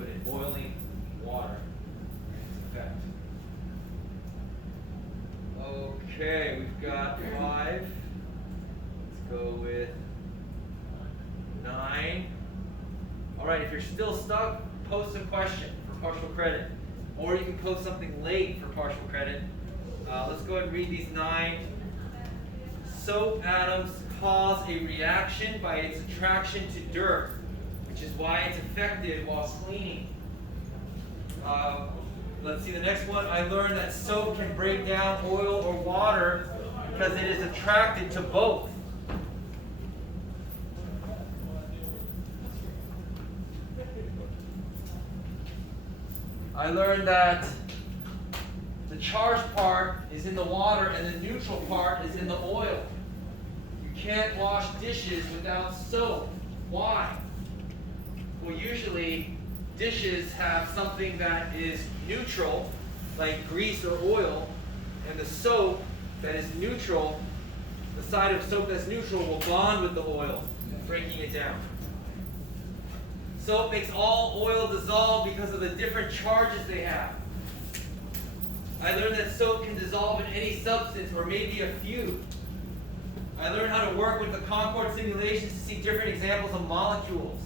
put in boiling water and its effect. Okay, we've got 5. Let's go with 9. All right, if you're still stuck, post a question for partial credit. Or you can post something late for partial credit. Let's go ahead and read these 9. Soap atoms cause a reaction by its attraction to dirt, which is why it's effective while cleaning. Let's see the next one. I learned that soap can break down oil or water because it is attracted to both. I learned that the charged part is in the water and the neutral part is in the oil. You can't wash dishes without soap. Why? Well, usually dishes have something that is neutral, like grease or oil, and the soap that is neutral, the side of soap that's neutral will bond with the oil, breaking it down. Soap makes all oil dissolve because of the different charges they have. I learned that soap can dissolve in any substance or maybe a few. I learned how to work with the Concord simulations to see different examples of molecules.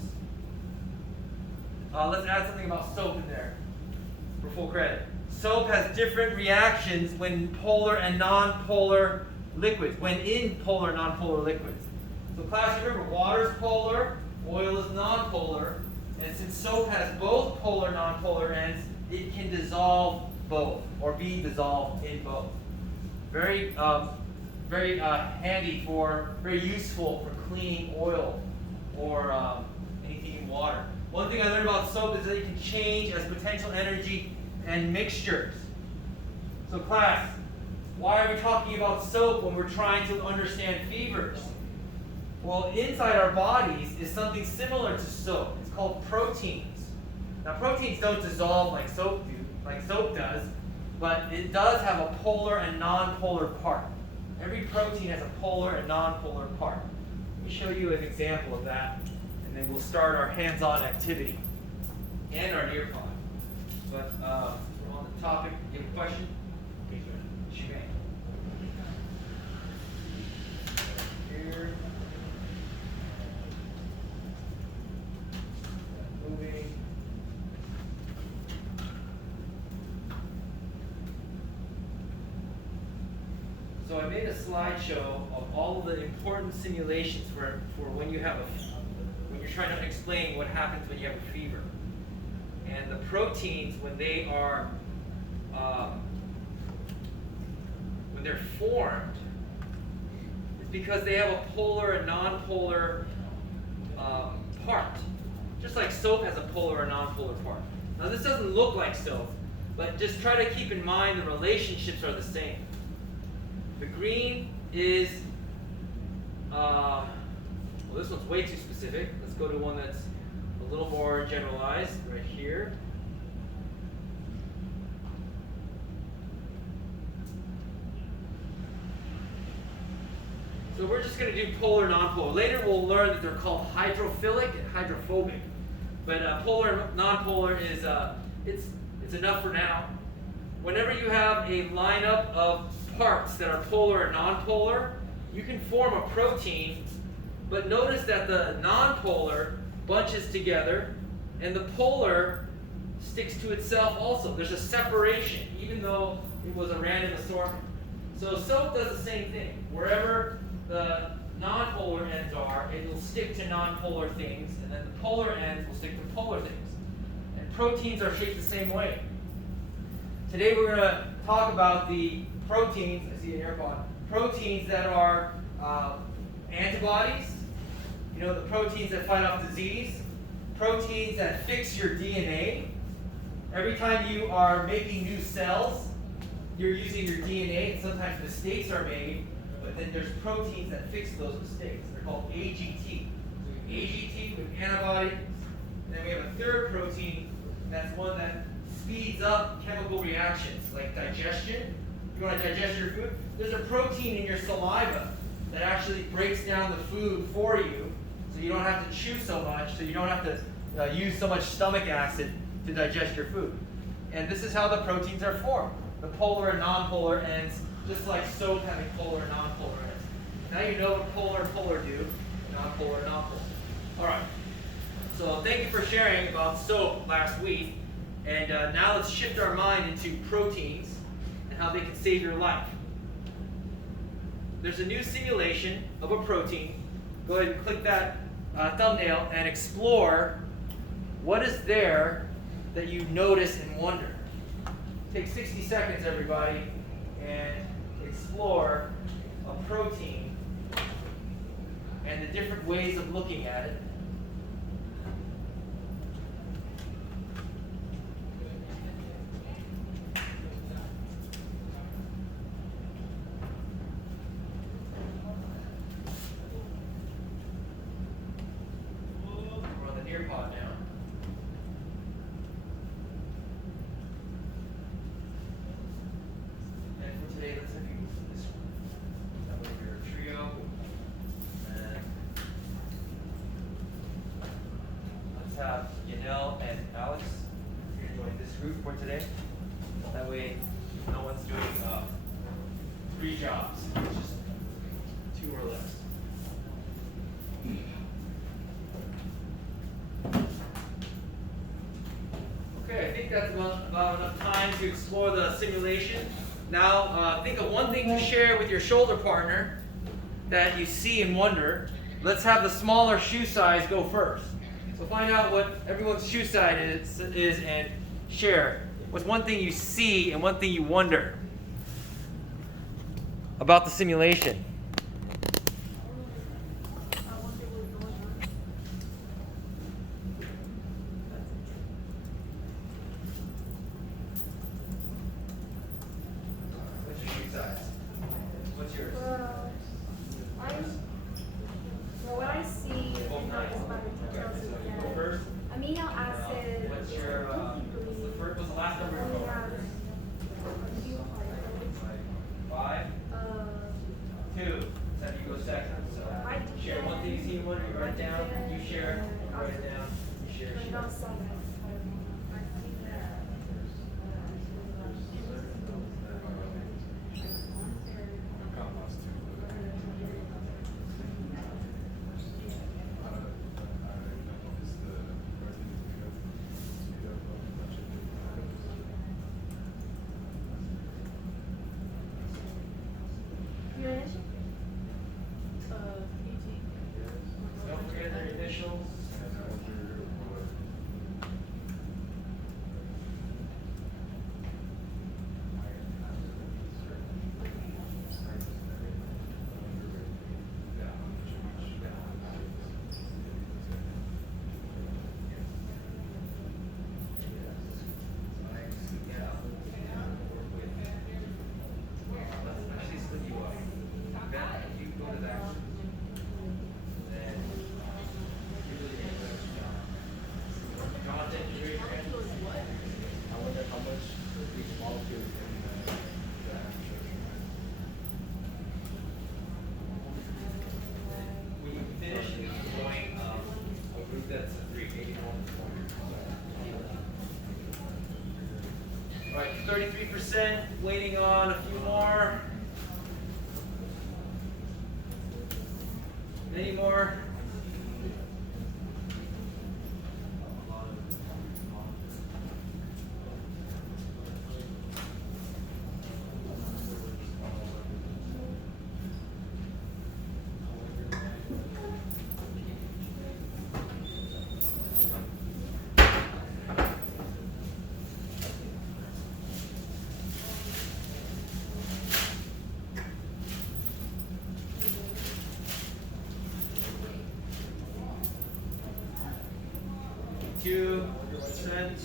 Let's add something about soap in there for full credit. Soap has different reactions when polar and non-polar liquids, when in polar and non-polar liquids. So class, remember, water is polar, oil is non-polar, and since soap has both polar and non-polar ends, it can dissolve both, or be dissolved in both. Very handy very useful for cleaning oil or anything in water. One thing I learned about soap is that it can change as potential energy and mixtures. So class, why are we talking about soap when we're trying to understand fevers? Well, inside our bodies is something similar to soap. It's called proteins. Now, proteins don't dissolve like soap does, but it does have a polar and non-polar part. Every protein has a polar and non-polar part. Let me show you an example of that, and then we'll start our hands-on activity and our near pod. But we're on the topic. You have a question? Okay, sure. She may. Here. Moving. So I made a slideshow of all of the important simulations for when you're trying to explain what happens when you have a fever. And the proteins, when they are when they're formed, it's because they have a polar and non-polar part. Just like soap has a polar and non-polar part. Now this doesn't look like soap, but just try to keep in mind the relationships are the same. The green is, well, this one's way too specific. Let's go to one that's a little more generalized right here. So we're just going to do polar, non-polar. Later we'll learn that they're called hydrophilic and hydrophobic. But polar and non-polar is, it's enough for now. Whenever you have a lineup of parts that are polar and non-polar, you can form a protein, but notice that the non-polar bunches together and the polar sticks to itself also. There's a separation, even though it was a random assortment. So soap does the same thing. Wherever the non-polar ends are, it will stick to non-polar things, and then the polar ends will stick to polar things. And proteins are shaped the same way. Today we're going to talk about the proteins, I see an AirPod, proteins that are antibodies, you know, the proteins that fight off disease, proteins that fix your DNA. Every time you are making new cells, you're using your DNA, and sometimes mistakes are made, but then there's proteins that fix those mistakes. They're called AGT. So we have AGT with antibodies, and then we have a third protein, and that's one that speeds up chemical reactions, like digestion. You want to digest your food? There's a protein in your saliva that actually breaks down the food for you, so you don't have to chew so much, so you don't have to use so much stomach acid to digest your food. And this is how the proteins are formed. The polar and non-polar ends, just like soap having polar and non-polar ends. Now you know what polar and polar do, non-polar and non-polar. All right. So thank you for sharing about soap last week. And now let's shift our mind into proteins and how they can save your life. There's a new simulation of a protein. Go ahead and click that thumbnail and explore what is there that you notice and wonder. Take 60 seconds, everybody, and explore a protein and the different ways of looking at it. We're on the near pod now. And for today, let's have you move to this one. That way you're a trio. And let's have Yanel and Alex join this group for today. That way, no one's doing 3 jobs. It's just 2 or less. Okay, I think that's about enough time to explore the simulation. Now, think of one thing to share with your shoulder partner that you see and wonder. Let's have the smaller shoe size go first. So find out what everyone's shoe size is and share. What's one thing you see and one thing you wonder about the simulation? What's your shoe size? What's yours? What I see is Both nice. Okay, so you go first. amino acid. What's your what's the last number you go? 5, 2. So you go second. So share one thing you see, one you write it down. You share, you write it down. You share, share. Don't forget their initials. Let's actually split you up. Ben, you go to that. Then you really get the content you read. I wonder how much each molecule is in the When you finish, you can join a group that's a 3, maybe more than 4. All right, 33%, waiting on a few more. Any more? Two percent.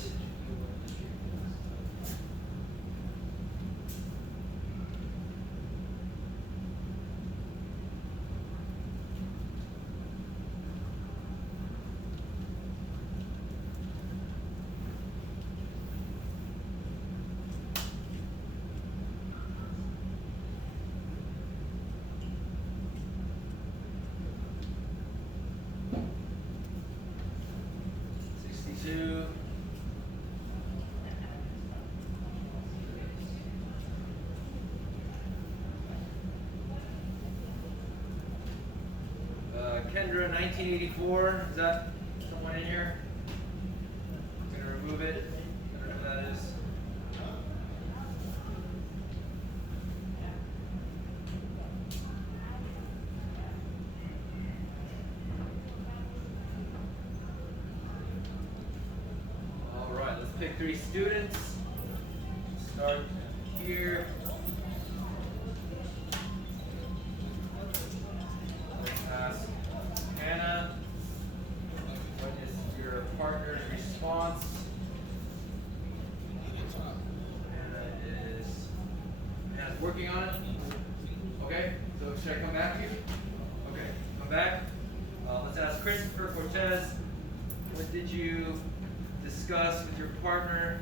1984. Is that someone in here? I'm gonna remove it. I don't know who that is. All right, let's pick 3 students. Start here. Let's ask Hannah, what is your partner's response? Hannah's working on it. Okay, so should I come back to you? Okay, come back. Let's ask Christopher Cortez, what did you discuss with your partner?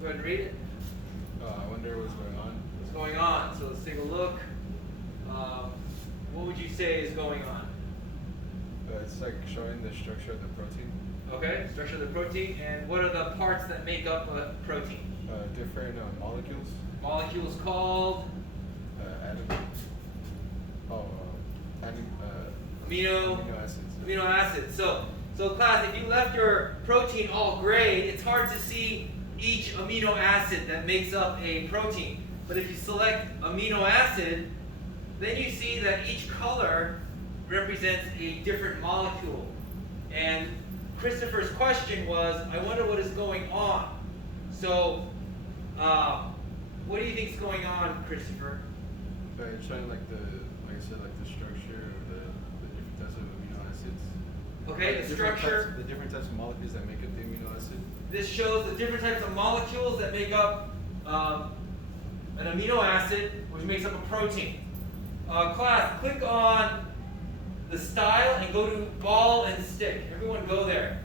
Go ahead and read it. I wonder what's going on. What's going on? So let's take a look. What would you say is going on? It's like showing the structure of the protein. Okay, structure of the protein, and what are the parts that make up a protein? Different molecules. Molecules called Atom. amino acids. amino acids. So class, if you left your protein all gray, it's hard to see each amino acid that makes up a protein. But if you select amino acid, then you see that each color represents a different molecule. And Christopher's question was, I wonder what is going on. So, what do you think is going on, Christopher? It's showing like I said, like the structure of the different types of amino acids. Okay, the structure. The different types of molecules that make up the amino acid. This shows the different types of molecules that make up an amino acid, which makes up a protein. Class, click on the style and go to ball and stick. Everyone go there.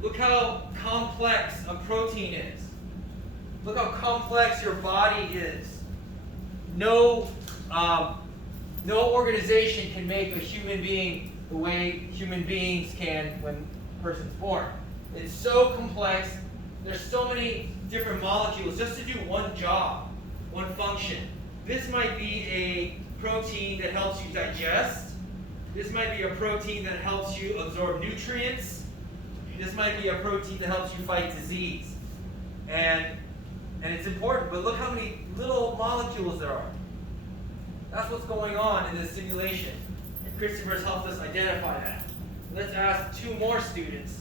Look how complex a protein is. Look how complex your body is. No organization can make a human being the way human beings can when a person's born. It's so complex. There's so many different molecules just to do one job, one function. This might be a protein that helps you digest. This might be a protein that helps you absorb nutrients. This might be a protein that helps you fight disease. And it's important, but look how many little molecules there are. That's what's going on in this simulation. And Christopher's helped us identify that. Let's ask 2 more students,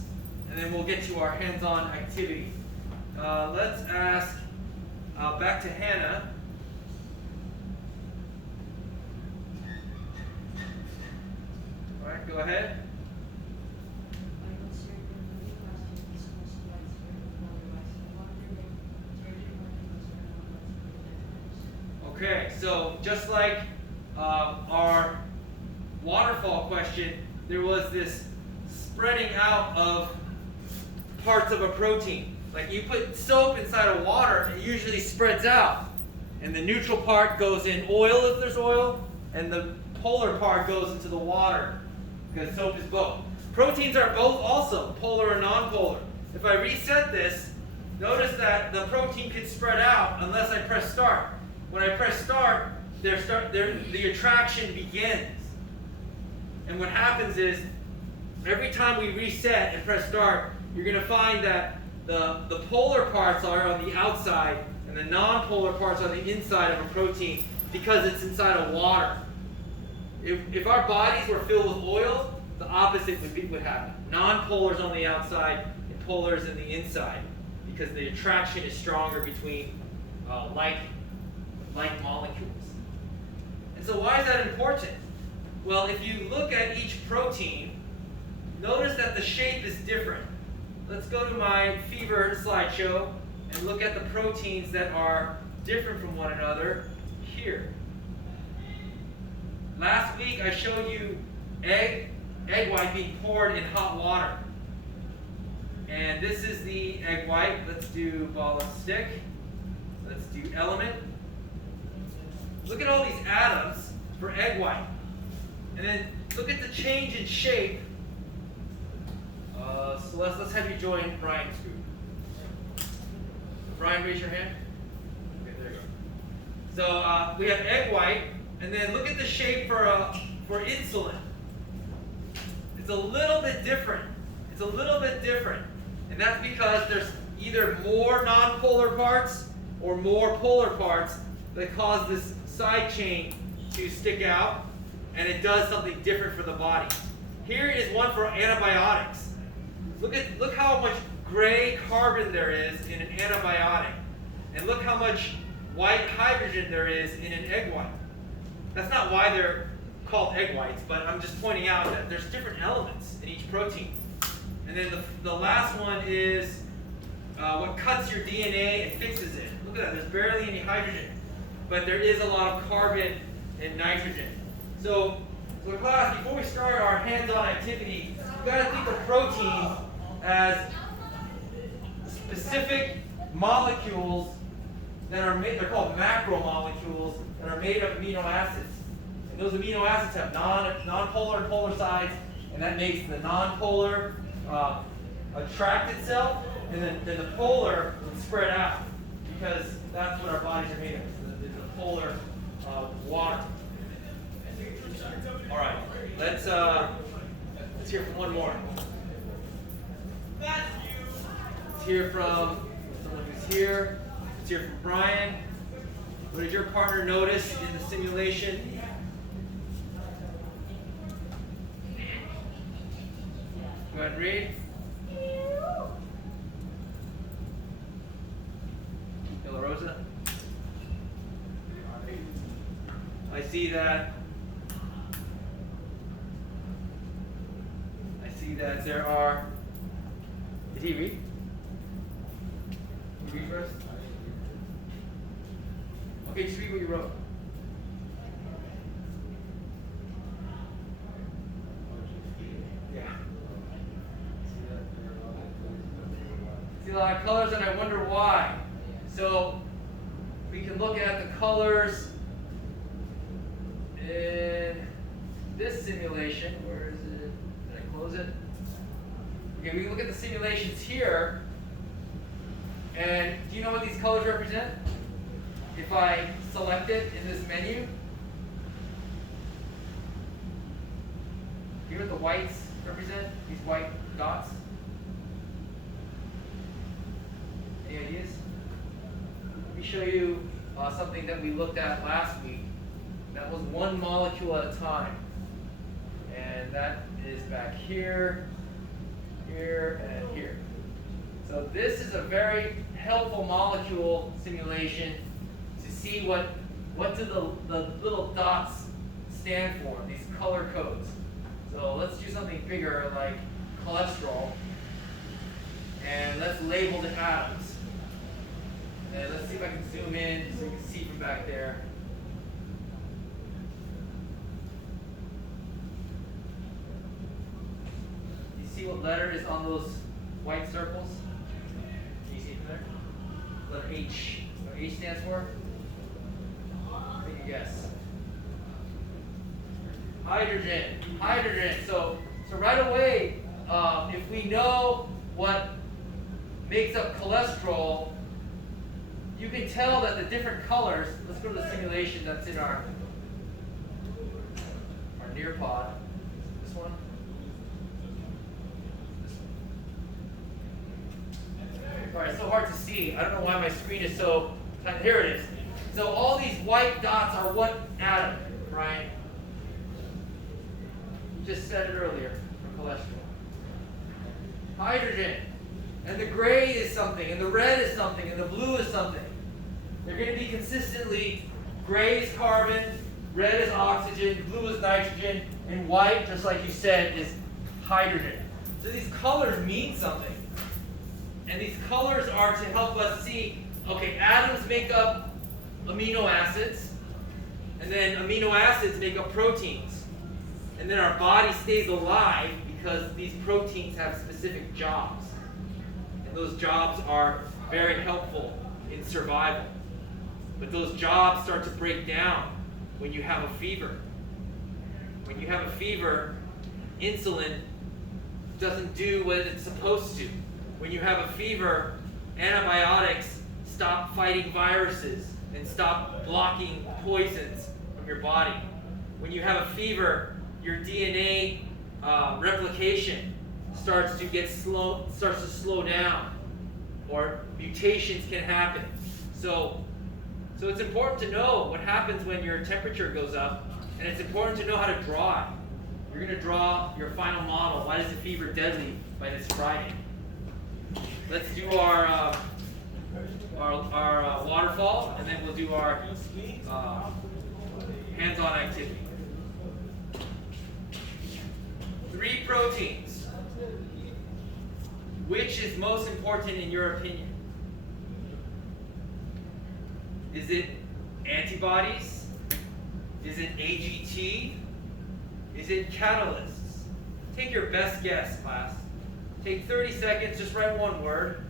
and then we'll get to our hands-on activity. Let's ask, back to Hannah. All right, go ahead. Okay, so just like our waterfall question, there was this spreading out of parts of a protein. Like you put soap inside of water, it usually spreads out. And the neutral part goes in oil if there's oil, and the polar part goes into the water, because soap is both. Proteins are both also, polar and non-polar. If I reset this, notice that the protein can spread out unless I press start. When I press start, the attraction begins. And what happens is, every time we reset and press start, you're going to find that the polar parts are on the outside and the non-polar parts are on the inside of a protein because it's inside of water. If our bodies were filled with oil, the opposite would happen. Non-polars on the outside and polars in the inside because the attraction is stronger between like molecules. And so why is that important? Well, if you look at each protein, notice that the shape is different. Let's go to my fever slideshow and look at the proteins that are different from one another here. Last week I showed you egg white being poured in hot water. And this is the egg white. Let's do ball and stick. Let's do element. Look at all these atoms for egg white. And then look at the change in shape. Celeste, let's have you join Brian's group. Brian, raise your hand. Okay, there you go. So we have egg white, and then look at the shape for insulin. It's a little bit different. It's a little bit different, and that's because there's either more nonpolar parts or more polar parts that cause this side chain to stick out, and it does something different for the body. Here is one for antibiotics. Look how much gray carbon there is in an antibiotic, and look how much white hydrogen there is in an egg white. That's not why they're called egg whites, but I'm just pointing out that there's different elements in each protein. And then the last one is what cuts your DNA and fixes it. Look at that, there's barely any hydrogen, but there is a lot of carbon and nitrogen. So class, before we start our hands-on activity, you've got to think of proteins as specific molecules that are made, they're called macromolecules, that are made of amino acids. And those amino acids have non-polar and polar sides, and that makes the non-polar attract itself, and then the polar would spread out, because that's what our bodies are made of, the polar water. All right, let's hear from one more. Let's hear from someone who's here. Let's hear from Brian. What did your partner notice in the simulation? Go ahead and read. Hello, Rosa. I see that. There are. Did he read? Can you read first? Okay, just read what you wrote. Yeah. See a lot of colors, and I wonder why. So we can look at the colors in this simulation. Where is it? Did I close it? Okay, we can look at the simulations here. And do you know what these colors represent? If I select it in this menu, do you know what the whites represent? These white dots? Any ideas? Let me show you something that we looked at last week. That was one molecule at a time. And that is back here, here, and here. So this is a very helpful molecule simulation to see what do the little dots stand for, these color codes. So let's do something bigger like cholesterol, and let's label the atoms. And let's see if I can zoom in so you can see from back there. You see what letter is on those white circles? Can you see from there? Letter H. What H stands for? Take a guess. Hydrogen. Hydrogen. So right away, if we know what makes up cholesterol, you can tell that the different colors. Let's go to the simulation that's in our Nearpod. This one. All right, it's so hard to see. I don't know why my screen is so tiny. Here it is. So all these white dots are what atom, Brian? You just said it earlier for cholesterol. Hydrogen. And the gray is something, and the red is something, and the blue is something. They're going to be consistently gray is carbon, red is oxygen, blue is nitrogen, and white, just like you said, is hydrogen. So these colors mean something. And these colors are to help us see, okay, atoms make up amino acids, and then amino acids make up proteins. And then our body stays alive because these proteins have specific jobs. And those jobs are very helpful in survival. But those jobs start to break down when you have a fever. When you have a fever, insulin doesn't do what it's supposed to. When you have a fever, antibiotics stop fighting viruses and stop blocking poisons from your body. When you have a fever, your DNA replication starts to slow down, or mutations can happen. So it's important to know what happens when your temperature goes up, and it's important to know how to draw it. You're going to draw your final model. Why is the fever deadly by this Friday? Let's do our waterfall, and then we'll do our hands-on activity. 3 proteins. Which is most important in your opinion? Is it antibodies? Is it AGT? Is it catalysts? Take your best guess, class. Take 30 seconds, just write one word.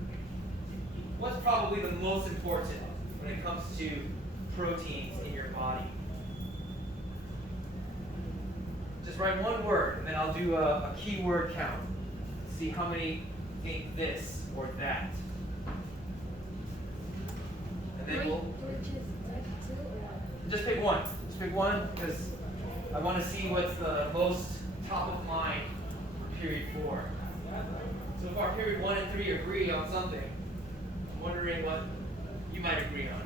What's probably the most important when it comes to proteins in your body? Just write one word, and then I'll do a keyword count. See how many think this or that. And then we'll just pick one. Just pick one, because I want to see what's the most top of mind for period 4. So if our period 1 and 3 agree on something, I'm wondering what you might agree on.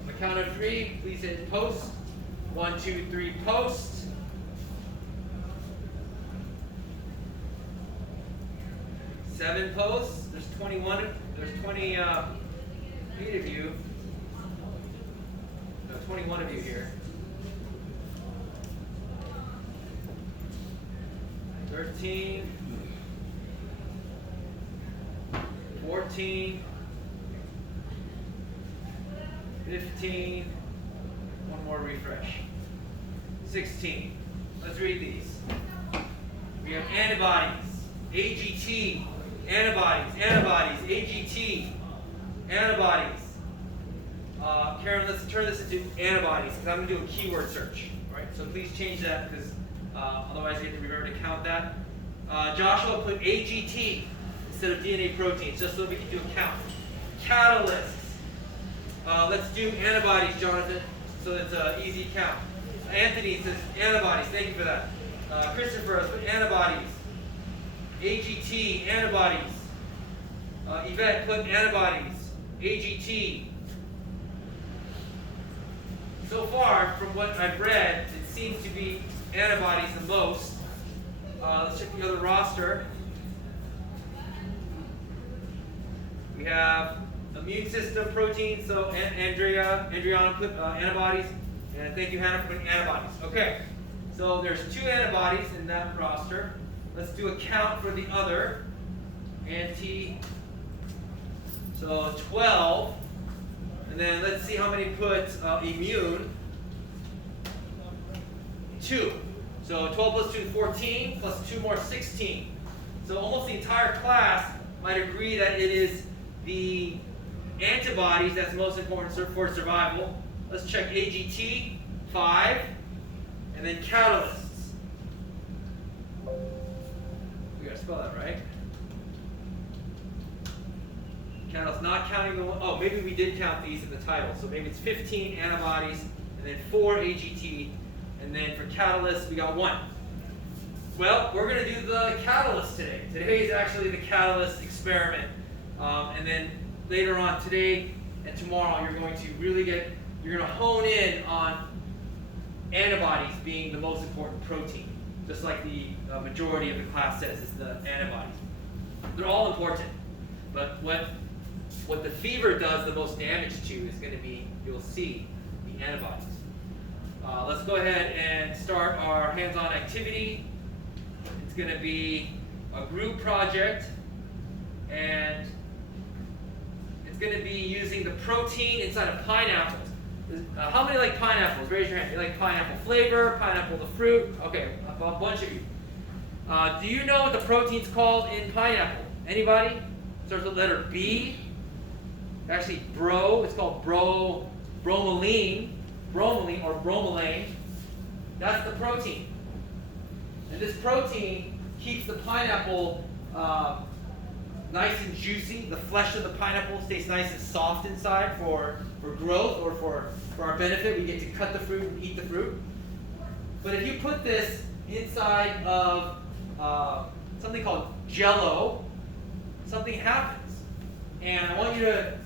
On the count of 3, please hit post. 1, 2, 3, post. Seven posts. There's 21. There's 28 of you. No, 21 of you here. 13. 14. 15. One more refresh. 16. Let's read these. We have antibodies, AGT, antibodies, AGT, antibodies. Karen, let's turn this into antibodies, because I'm going to do a keyword search. All right? So please change that, because otherwise you have to remember to count that. Joshua put AGT instead of DNA proteins, just so we can do a count. Catalysts. Let's do antibodies, Jonathan, so it's an easy count. Anthony says antibodies. Thank you for that. Christopher has put antibodies. AGT, antibodies. Yvette put antibodies. AGT. So far, from what I've read, it seems to be antibodies the most. Let's check the other roster. We have immune system proteins, so Andriana put antibodies, and thank you, Hannah, for putting antibodies. Okay, so there's 2 antibodies in that roster. Let's do a count for the other. So 12, and then let's see how many put immune. 2. So 12 plus 2 is 14, plus 2 more 16. So almost the entire class might agree that it is the antibodies that's most important for survival. Let's check AGT, 5, and then catalysts. We gotta spell that right. Catalysts, not counting the one. Oh, maybe we did count these in the title. So maybe it's 15 antibodies, and then 4 AGT, and then for catalysts we got 1. Well, we're gonna do the catalyst today. Today is actually the catalyst experiment, and then later on today and tomorrow, you're going to hone in on antibodies being the most important protein, just like the majority of the class says is the antibodies. They're all important, but what the fever does the most damage to is going to be, you'll see, the antibodies. Let's go ahead and start our hands-on activity. It's going to be a group project, and it's going to be using the protein inside of pineapples. How many like pineapples? Raise your hand. You like pineapple flavor, pineapple the fruit? Okay, a bunch of you. Do you know what the protein's called in pineapple? Anybody? Starts with the letter B. Actually, it's called bromelain or bromelain. That's the protein. And this protein keeps the pineapple nice and juicy. The flesh of the pineapple stays nice and soft inside for growth or for our benefit. We get to cut the fruit and eat the fruit. But if you put this inside of something called Jello, something happens. And I want you to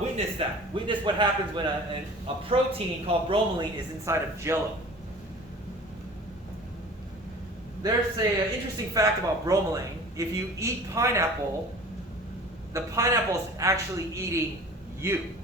witness that. Witness what happens when a protein called bromelain is inside of Jello. There's an interesting fact about bromelain. If you eat pineapple, the pineapple is actually eating you.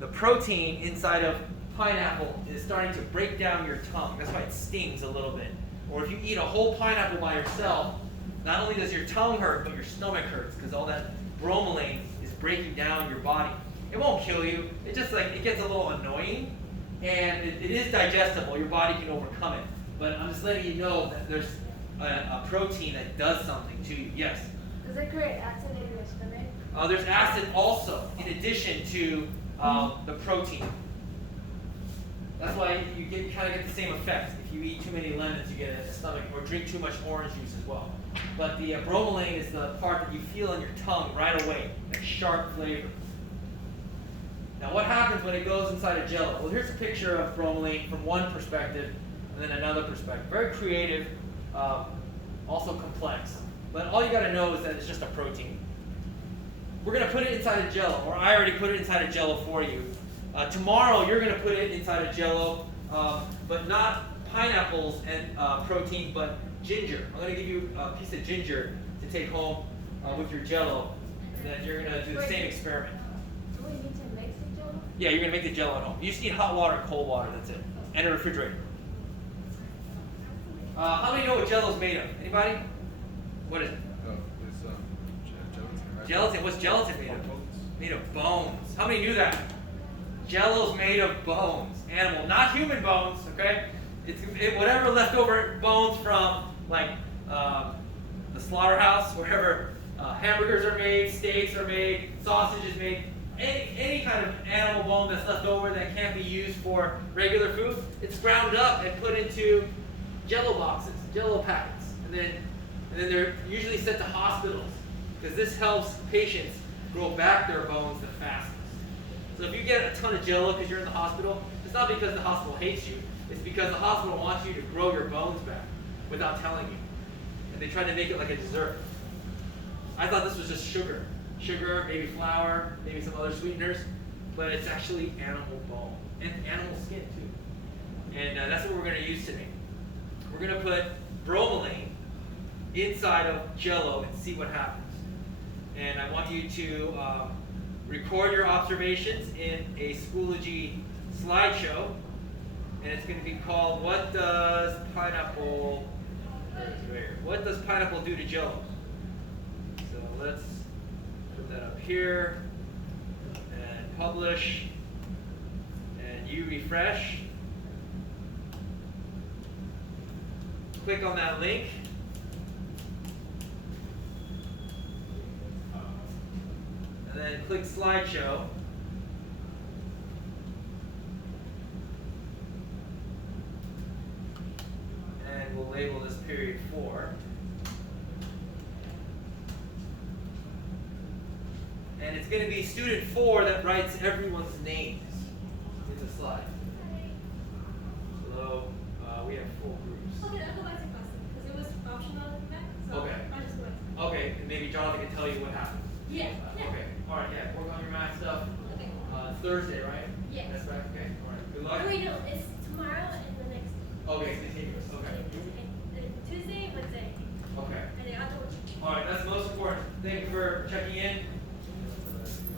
The protein inside of pineapple is starting to break down your tongue. That's why it stings a little bit. Or if you eat a whole pineapple by yourself, not only does your tongue hurt, but your stomach hurts because all that bromelain is breaking down your body. It won't kill you. It just it gets a little annoying, and it is digestible. Your body can overcome it. But I'm just letting you know that there's a protein that does something to you. Yes? Does it create acid in your stomach? There's acid also, in addition to the protein. That's why you kind of get the same effect. If you eat too many lemons, you get a stomach, or drink too much orange juice as well. But the bromelain is the part that you feel on your tongue right away, that sharp flavor. Now what happens when it goes inside of Jello? Well, here's a picture of bromelain from one perspective, and then another perspective. Very creative, also complex. But all you got to know is that it's just a protein. We're going to put it inside of Jello, or I already put it inside of Jello for you. Tomorrow you're going to put it inside of Jello, but not pineapples and protein, but ginger. I'm going to give you a piece of ginger to take home with your Jello, and then you're going to do the same experiment. Do we need to make the Jello? Yeah, you're going to make the Jello at home. You just need hot water and cold water, that's it. And a refrigerator. How many know what Jello is made of? Anybody? What is it? Oh, it's gelatin, right? Gelatin. What's gelatin made of? Bones. Made of bones. How many knew that? Jello's made of bones. Animal, not human bones, okay? It's whatever leftover bones from, like, the slaughterhouse, wherever hamburgers are made, steaks are made, sausage is made. Any kind of animal bone that's left over that can't be used for regular food, it's ground up and put into Jello boxes, Jello packets, and then they're usually sent to hospitals because this helps patients grow back their bones the fastest. So if you get a ton of Jello because you're in the hospital, it's not because the hospital hates you. It's because the hospital wants you to grow your bones back without telling you, and they try to make it like a dessert. I thought this was just sugar, maybe flour, maybe some other sweeteners, but it's actually animal bone and animal skin too. And that's what we're going to use today. We're going to put bromelain inside of Jello and see what happens. And I want you to record your observations in a Schoology slideshow. And it's going to be called What Does Pineapple Do to Jello? So let's put that up here and publish. And you refresh. Click on that link. And then click slideshow. And we'll label this period 4. And it's going to be student 4 that writes everyone's names in the slide. So we have 4 groups. Okay, I'll go back to class because it was optional in that. So Okay. I'll just go back. Okay, and maybe Jonathan can tell you what happened. Yeah. Okay, all right, yeah, work on your math stuff. Okay. It's Thursday, right? Yes. That's right, okay, all right, good luck. Oh, wait, no, it's tomorrow and the next. Okay, continuous, okay. Tuesday, Wednesday, Okay, and then I'll do all right, that's the most important. Thank you for checking in.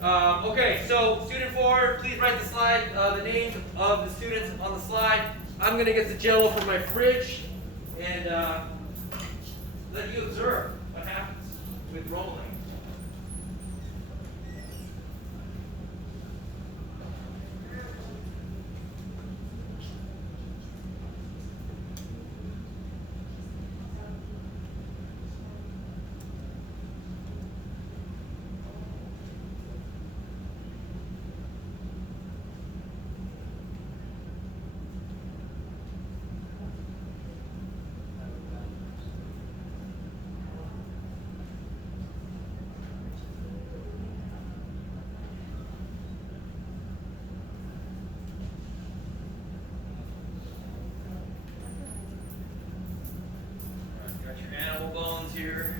Okay, so student 4, please write the slide, the names of the students on the slide. I'm going to get the Jello from my fridge and let you observe what happens with bromelain. here.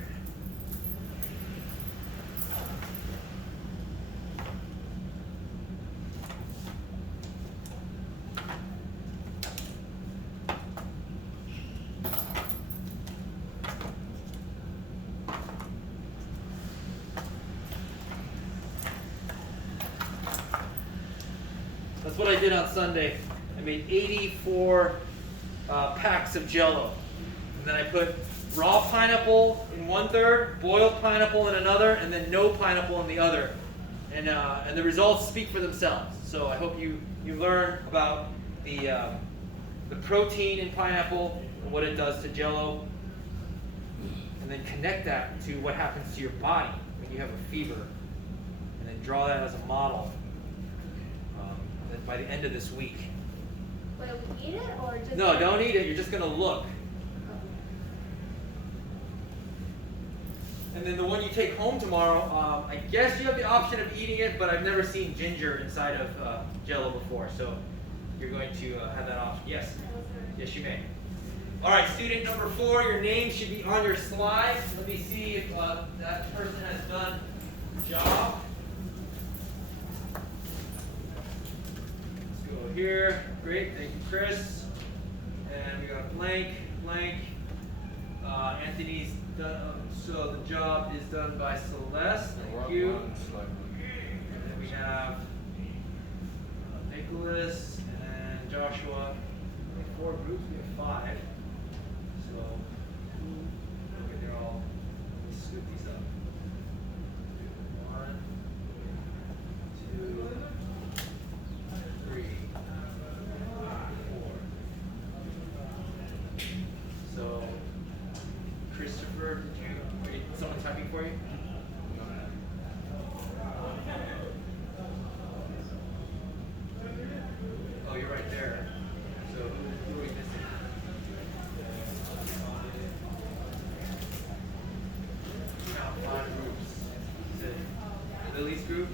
That's what I did on Sunday. I made 84 packs of Jello. And then I put raw pineapple in 1/3, boiled pineapple in another, and then no pineapple in the other. And the results speak for themselves. So I hope you learn about the protein in pineapple and what it does to Jello. And then connect that to what happens to your body when you have a fever. And then draw that as a model. By the end of this week. Wait, we eat it or just? No, don't eat it. You're just gonna look. And then the one you take home tomorrow, I guess you have the option of eating it, but I've never seen ginger inside of Jello before, so you're going to have that option. Yes. Yes, you may. All right, student number 4, your name should be on your slide. Let me see if that person has done the job. Here, great, thank you, Chris. And we got blank. Anthony's done, so the job is done by Celeste, thank you. And then we have Nicholas and Joshua. We have 4 groups, we have 5. So, okay, they're all, let me scoop these up. 1, 2, 3. So, Christopher, did someone typing for you? Oh, you're right there. So, who are we missing? Count 5 groups. Is it Lily's group?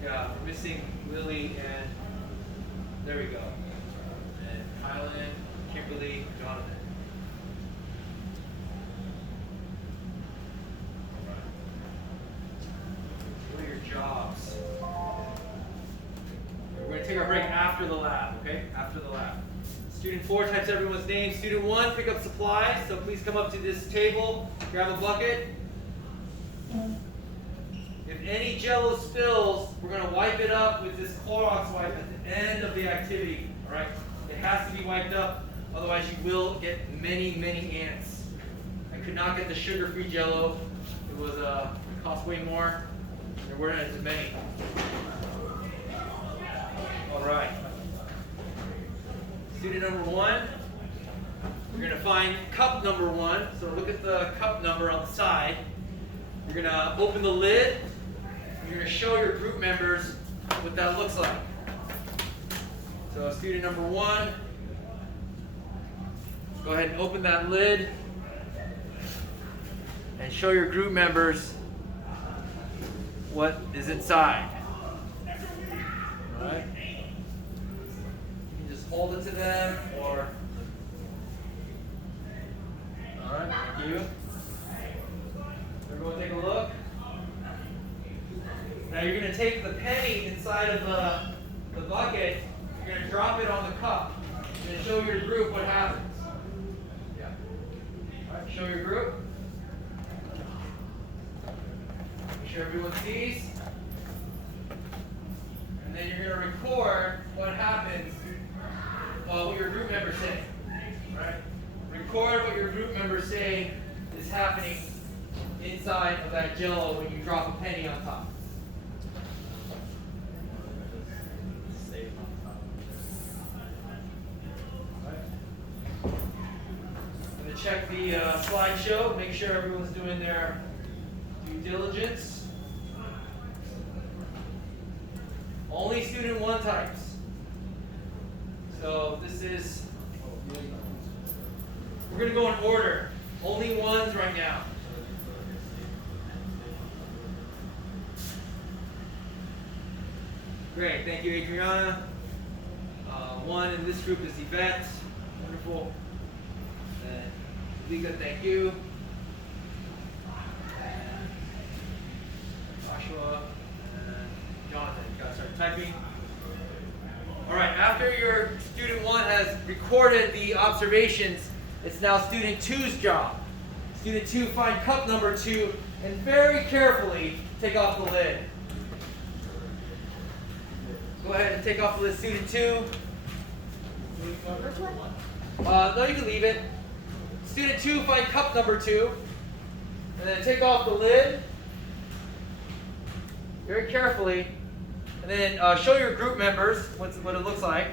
Yeah, we're missing Lily and there we go. And Kylan, Kimberly, Jonathan. What are your jobs? We're going to take our break after the lab, okay? After the lab. Student 4 types everyone's name. Student 1, pick up supplies. So please come up to this table, grab a bucket. If any Jello spills, we're going to wipe it up with this Clorox wipe at the end of the activity. All right? It has to be wiped up, otherwise you will get many ants. I could not get the sugar-free Jello. It was it cost way more. There weren't as many. All right. Student number 1, we're going to find cup number 1. So look at the cup number on the side. You're going to open the lid. You're going to show your group members what that looks like. So student number 1, go ahead and open that lid and show your group members what is inside. All right? You can just hold it to them or... All right, thank you. Everyone take a look. Now you're going to take the penny inside of the bucket, you're going to drop it on the cup. You're going to show your group what happens. Yeah. All right, show your group. Make sure everyone sees. And then you're going to record what happens, what your group members say. All right? Record what your group members say is happening inside of that Jello when you drop a penny on top. I'm going to check the slideshow, make sure everyone's doing their due diligence. Only student 1 types. So this is, we're going to go in order. Only 1s right now. Great, thank you, Adriana. 1 in this group is Yvette. Wonderful. Lika, thank you. Joshua and Jonathan, you gotta start typing. All right, after your student 1 has recorded the observations, it's now student 2's job. Student 2, find cup number 2 and very carefully take off the lid. Go ahead and take off the lid, student 2. Which one? No, you can leave it. Student 2, find cup number 2. And then take off the lid very carefully. And then show your group members what it looks like.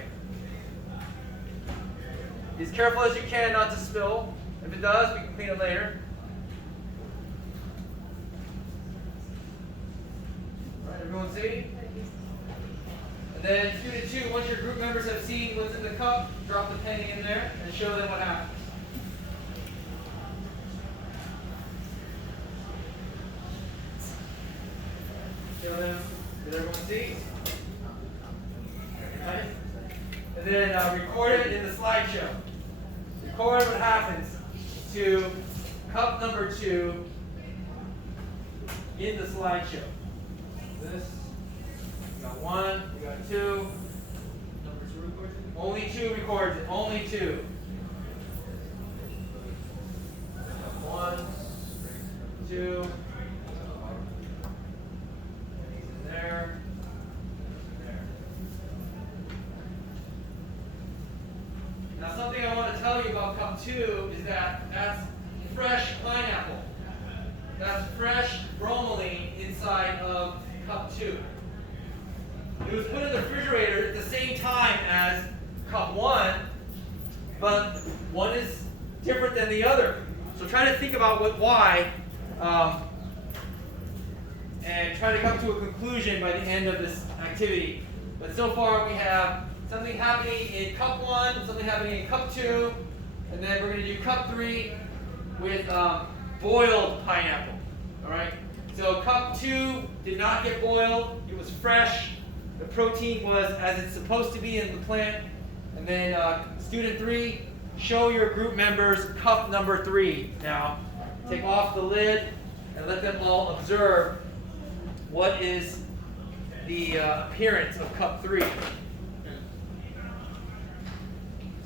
Be as careful as you can not to spill. If it does, we can clean it later. All right, everyone see? And then student 2, once your group members have seen what's in the cup, drop the penny in there and show them what happens. Show them. Did everyone see? Right? And then record it in the slideshow. Record what happens to cup number 2 in the slideshow. This. We got 1, we got 2. Number 2 records it? Only 2 records it. Only 2. 1, 2. There. There. Now something I want to tell you about cup 2 is that that's fresh pineapple. That's fresh bromelain inside of cup 2. It was put in the refrigerator at the same time as cup 1, but one is different than the other. So try to think about why, and try to come to a conclusion by the end of this activity. But so far we have something happening in cup 1, something happening in cup 2, and then we're going to do cup 3 with boiled pineapple. All right. So cup 2 did not get boiled; it was fresh. The protein was as it's supposed to be in the plant. And then student 3, show your group members cup number 3. Now, take off the lid and let them all observe what is the appearance of cup 3.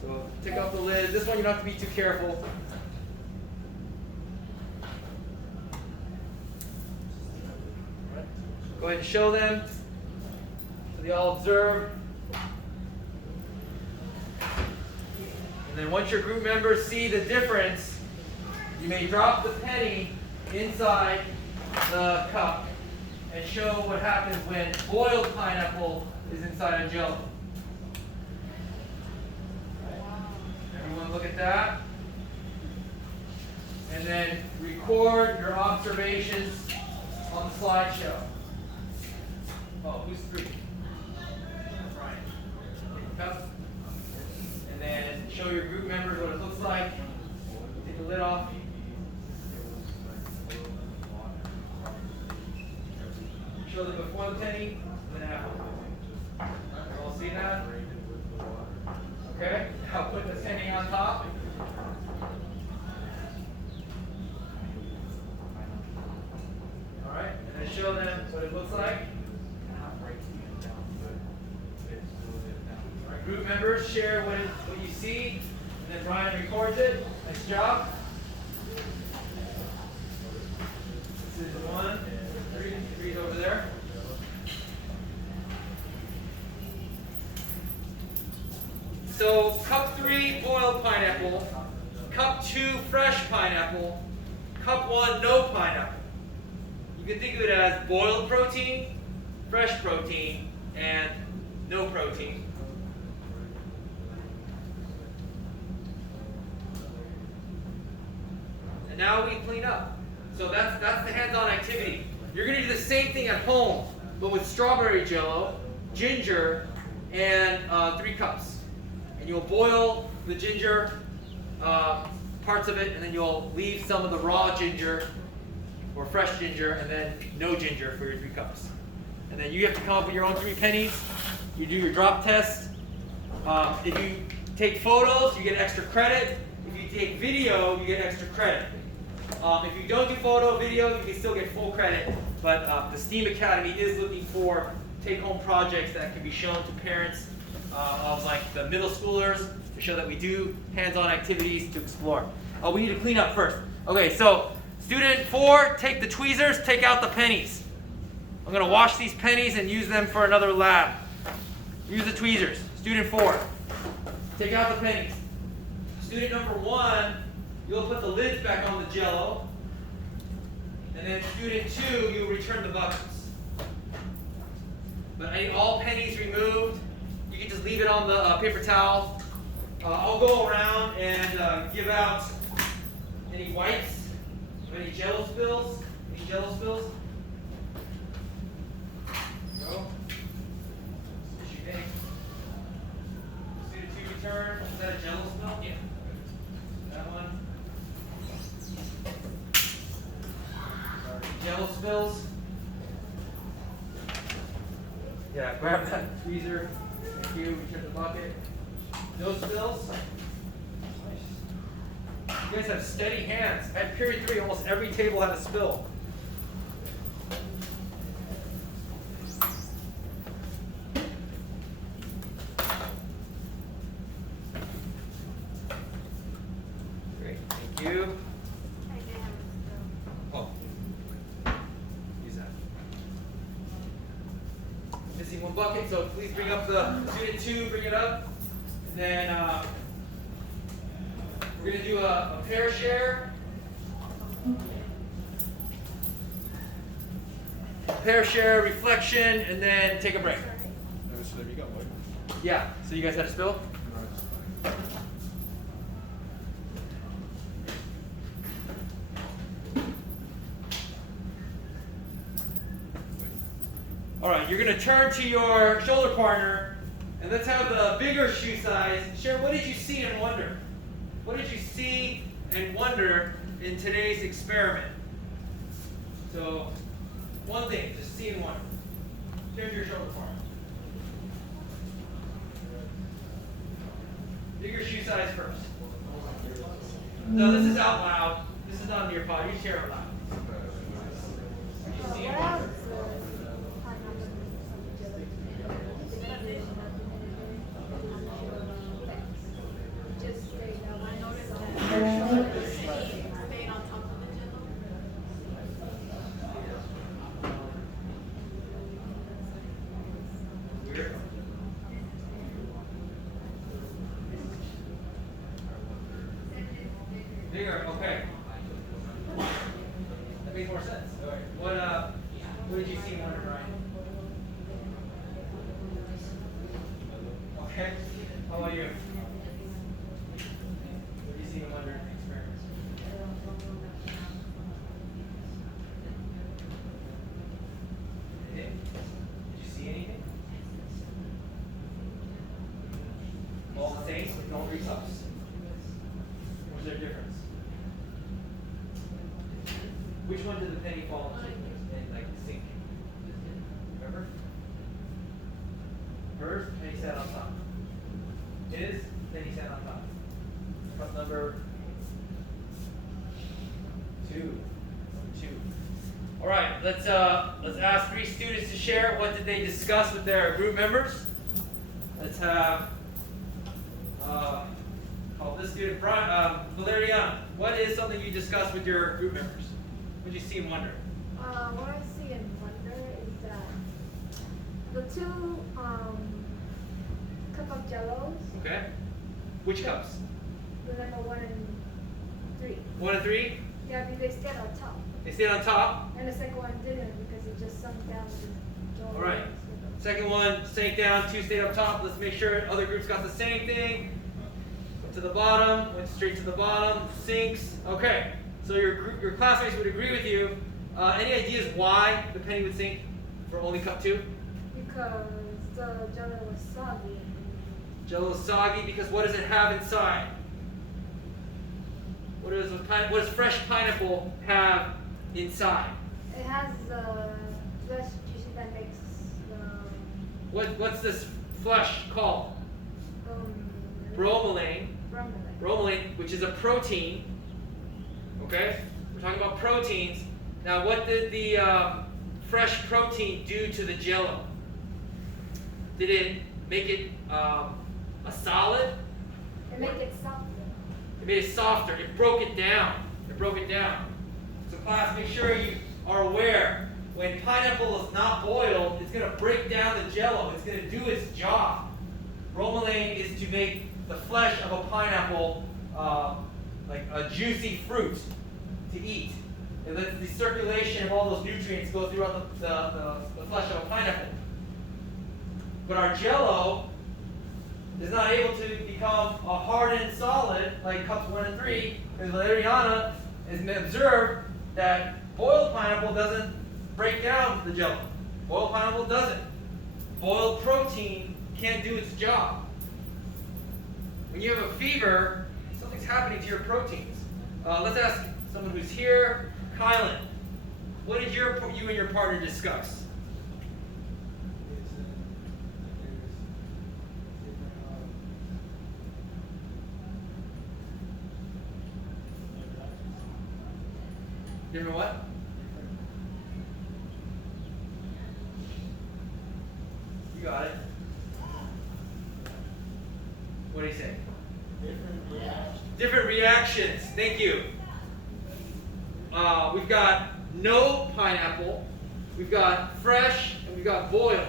So take off the lid. This one you don't have to be too careful. Go ahead and show them so they all observe. And then once your group members see the difference, you may drop the penny inside the cup and show what happens when boiled pineapple is inside a Jello. Everyone look at that. And then record your observations on the slideshow. Oh, who's 3? Brian. Cup. And then show your group members what it looks like. Take the lid off. Show them before the penny and then after. You all see that? Okay. Now put the penny on top. All right. And then show them what it looks like. All right. Group members share what you see, and then Brian records it. Nice job. This is 1, 3. 3's over there. So cup 3 boiled pineapple, cup 2 fresh pineapple, cup 1 no pineapple. You can think of it as boiled protein, fresh protein, and no protein. And now we clean up. So that's the hands-on activity. You're going to do the same thing at home, but with strawberry Jello, ginger, and 3 cups. And you'll boil the ginger, parts of it, and then you'll leave some of the raw ginger or fresh ginger, and then no ginger for your 3 cups. And then you have to come up with your own 3 pennies. You do your drop test. If you take photos, you get extra credit. If you you take video, you get extra credit. If you don't do photo or video, you can still get full credit. But the STEAM Academy is looking for take-home projects that can be shown to parents of like the middle schoolers to show that we do hands-on activities to explore. We need to clean up first. Okay, so student 4, take the tweezers, take out the pennies. I'm going to wash these pennies and use them for another lab. Use the tweezers. Student 4, take out the pennies. Student number 1, you'll put the lids back on the Jello. And then student 2, you return the buckets. But I need all pennies removed. You can just leave it on the paper towel. I'll go around and give out any wipes, any Jello spills. Any Jello spills? Go. Tissue paper. Student 2 return. Is that a Jello spill? Yeah. That one. Jello spills. Yeah, grab that tweezer. Thank you. Return the bucket. No spills. You guys have steady hands. At period 3, almost every table had a spill. Great, thank you. Oh, use that. Missing one bucket, so please bring up the student 2, bring it up. And then we're going to do a pair share. Pair share, reflection, and then take a break. You got one? Yeah, so you guys had a spill? All right, you're going to turn to your shoulder partner, and let's have the bigger shoe size. Share, what did you see and wonder? What did you see and wonder in today's experiment? So, one thing, just see and wonder. Turn to your shoulder partner. Bigger shoe size first. No, this is out loud. This is not in your pod. You share it loud. What did you see and wonder? Bigger, okay. That makes more sense. All right. What did you see and wonder, Brian? Okay. How about you? What did you see and wonder in the experiments? Anything? Did you see anything? All the same, with no retouches. Was there a difference? Which one did the penny fall into and like sink? Remember? Hers, penny sat on top. His, penny sat on top. Cup number 2. All right, let's ask 3 students to share. What did they discuss with their group members? Let's have call this student Valerian. What is something you discussed with your group members? What did you see and wonder? What I see and wonder is that the 2 cup of Jellos, Okay. Which cups? the number 1 and 3. 1 and 3? Yeah, because they stayed on top. They stayed on top. And the second one didn't because it just sunk down with the Jello. All right. Second one sank down, 2 stayed up top. Let's make sure other groups got the same thing. Went to the bottom, went straight to the bottom, sinks. Okay. So your classmates would agree with you. Any ideas why the penny would sink for only cup 2? Because the Jello was soggy. Jello is soggy because what does it have inside? What does fresh pineapple have inside? It has flesh juice that makes What's this flesh called? Bromelain. bromelain. Bromelain, which is a protein. Okay? We're talking about proteins. Now, what did the fresh protein do to the Jello? Did it make it a solid? And make it softer. It made it softer. It broke it down. It broke it down. So class, make sure you are aware, when pineapple is not boiled, it's going to break down the Jello. It's going to do its job. Bromelain is to make the flesh of a pineapple like a juicy fruit to eat. It lets the circulation of all those nutrients go throughout the flesh of a pineapple. But our Jello is not able to become a hardened solid like cups 1 and 3, because Valeriana has observed that boiled pineapple doesn't break down the Jello. Boiled pineapple doesn't. Boiled protein can't do its job. When you have a fever, something's happening to your proteins. Let's ask someone who's here. Kylan, what did you and your partner discuss? Different what? You got it. What do you say? Different reactions. Different reactions. Thank you. We've got no pineapple, we've got fresh, and we've got boiled.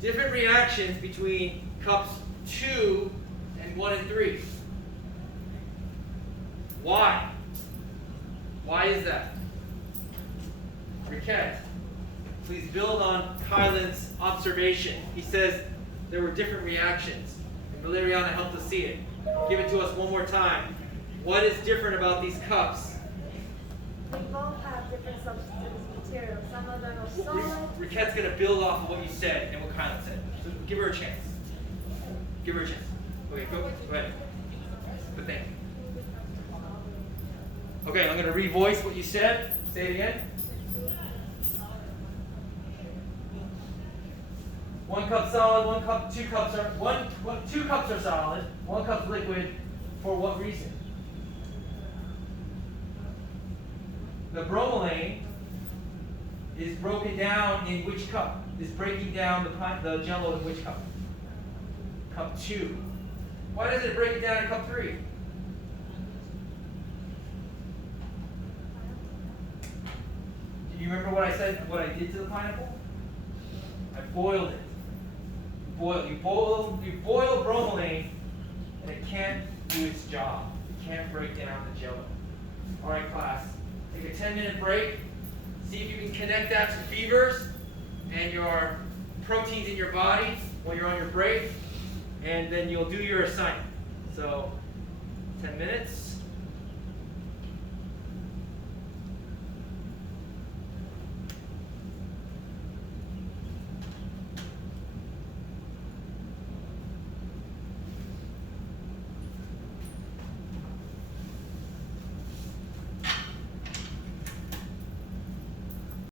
Different reactions between cups 2 and 1 and 3. Why? Why is that? Riquette, please build on Kylan's observation. He says there were different reactions, and Valeriana helped us see it. Give it to us one more time. What is different about these cups? They both have different substance materials. Some of them are solid. Riquette's going to build off of what you said and what Kylan said. So give her a chance. Give her a chance. Okay, go ahead. But thank you. Okay, I'm going to revoice what you said. Say it again. 1 cup solid, 1 cup, 2 cups are 2 cups are solid, 1 cup's liquid. For what reason? The bromelain is broken down in which cup? Is breaking down the Jello in which cup? Cup 2. Why doesn't it break it down in cup 3? Do you remember what I said, what I did to the pineapple? I boiled it. You boil bromelain, and it can't do its job. It can't break down the Jello. All right, class. Take a 10-minute break. See if you can connect that to fevers and your proteins in your body while you're on your break, and then you'll do your assignment. So, 10 minutes.